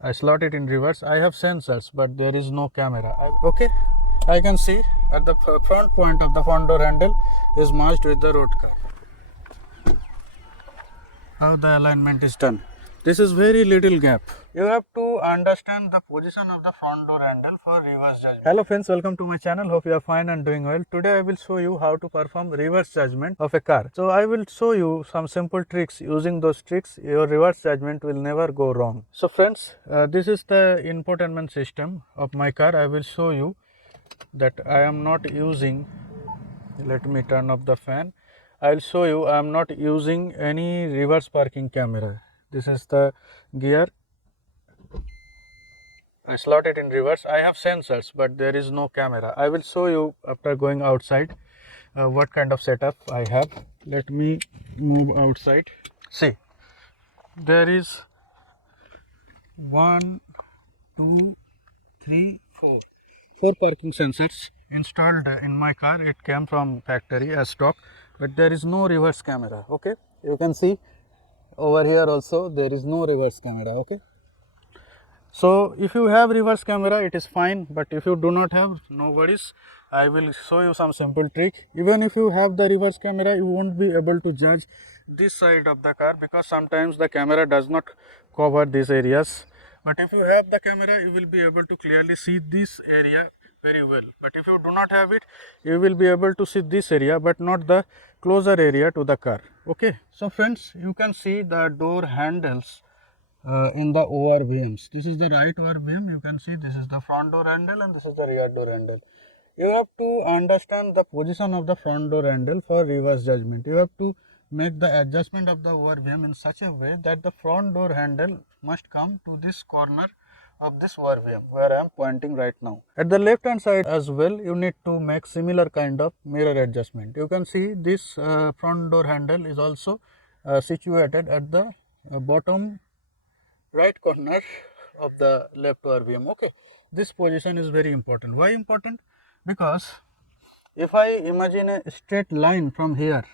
I slot it in reverse. I have sensors, but there is no camera. Okay, I can see at the front point of the front door handle is merged with the road car. How the alignment is done. This is very little gap. You have to understand the position of the front door handle for reverse judgment. Hello friends, welcome to my channel. Hope you are fine and doing well. Today I will show you how to perform reverse judgment of a car. So I will show you some simple tricks. Using those tricks, your reverse judgment will never go wrong. So friends, this is the infotainment system of my car. I will show you that I am not using, let me turn off the fan. I'll show you I am not using any reverse parking camera. This is the gear. I slot it in reverse. I have sensors, but there is no camera. I will show you after going outside what kind of setup I have. Let me move outside. See, there is 1, 2, 3, 4. 4 parking sensors installed in my car. It came from factory as stock, but there is no reverse camera. Okay, you can see over here also there is no reverse camera. Okay, so if you have reverse camera, it is fine, but if you do not have, no worries. I will show you some simple trick. Even if you have the reverse camera, you won't be able to judge this side of the car because sometimes the camera does not cover these areas. But if you have the camera, you will be able to clearly see this area very well. But if you do not have it, you will be able to see this area but not the closer area to the car. Okay, so friends, you can see the door handles in the ORVMs. This is the right ORVM. You can see this is the front door handle and this is the rear door handle. You have to understand the position of the front door handle for reverse judgment. You have to make the adjustment of the ORVM in such a way that the front door handle must come to this corner of this ORVM where I am pointing right now. At the left hand side as well, you need to make similar kind of mirror adjustment. You can see this front door handle is also situated at the bottom right corner of the left ORVM. Okay, this position is very important. Why important? Because if I imagine a straight line from here,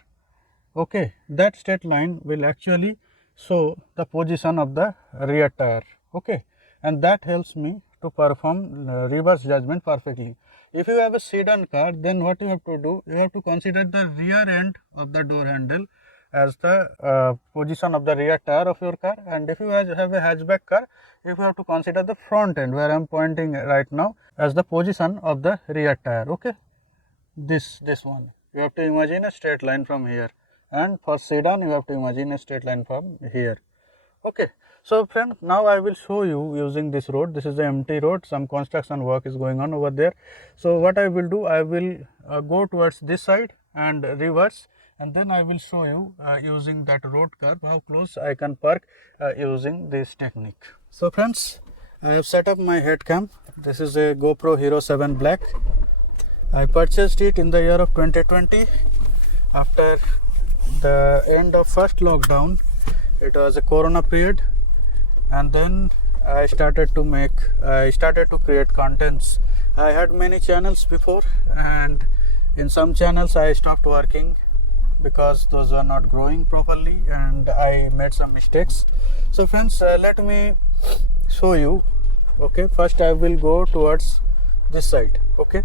okay, that straight line will actually show the position of the rear tire. Okay, and that helps me to perform reverse judgment perfectly. If you have a sedan car, then what you have to do, you have to consider the rear end of the door handle as the position of the rear tire of your car, and if you have a hatchback car, if you have to consider the front end where I am pointing right now as the position of the rear tire. Okay, this one you have to imagine a straight line from here, and for sedan you have to imagine a straight line from here. Okay, so friend, now I will show you using this road. This is the empty road, some construction work is going on over there. So what I will do, I will go towards this side and reverse, and then I will show you using that road curve how close I can park using this technique. So friends, I have set up my head cam. This is a GoPro Hero 7 Black. I purchased it in the year of 2020 after the end of first lockdown. It was a corona period, and then I started to create contents. I had many channels before, and in some channels I stopped working because those were not growing properly and I made some mistakes. So friends, let me show you. Okay, first I will go towards this side. Okay,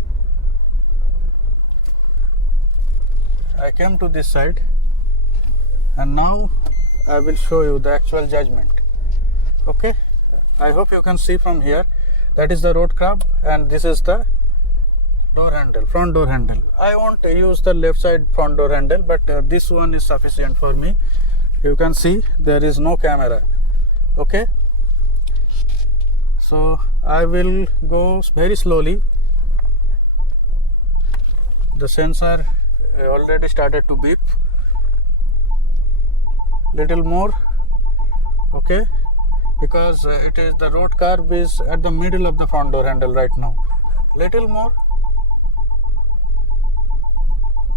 I came to this side and now I will show you the actual judgment. Okay, I hope you can see from here. That is the road curb and this is the door handle, front door handle. I won't use the left side front door handle, but this one is sufficient for me. You can see there is no camera. Okay, so I will go very slowly. The sensor already started to beep. Little more. Okay, because it is the road curb is at the middle of the front door handle right now. Little more.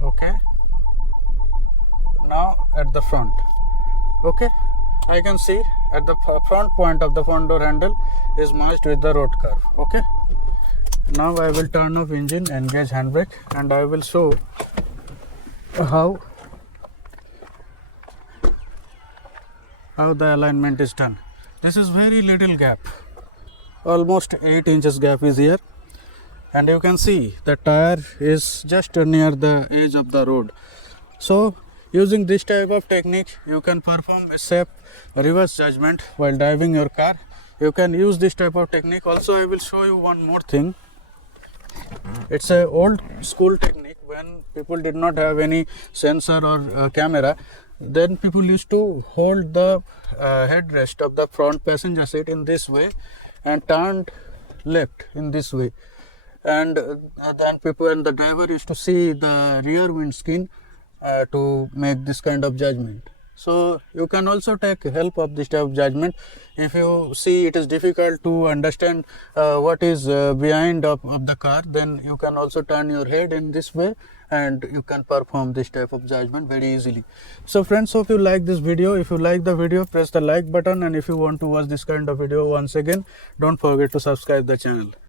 Okay, now at the front. Okay, I can see at the front point of the front door handle is merged with the road curve. Okay, now I will turn off engine, engage handbrake, and I will show how the alignment is done. This is very little gap. almost 8 inches gap is here, and you can see the tire is just near the edge of the road. So using this type of technique, you can perform a safe reverse judgment while driving your car. You can use this type of technique. Also, I will show you one more thing. It's a old school technique. When people did not have any sensor or camera, then people used to hold the headrest of the front passenger seat in this way and turned left in this way, and then people and the driver used to see the rear windscreen to make this kind of judgment. So you can also take help of this type of judgment. If you see it is difficult to understand what is behind of the car, then you can also turn your head in this way and you can perform this type of judgment very easily. So friends, hope you like this video. If you like the video, press the like button, and if you want to watch this kind of video once again, don't forget to subscribe the channel.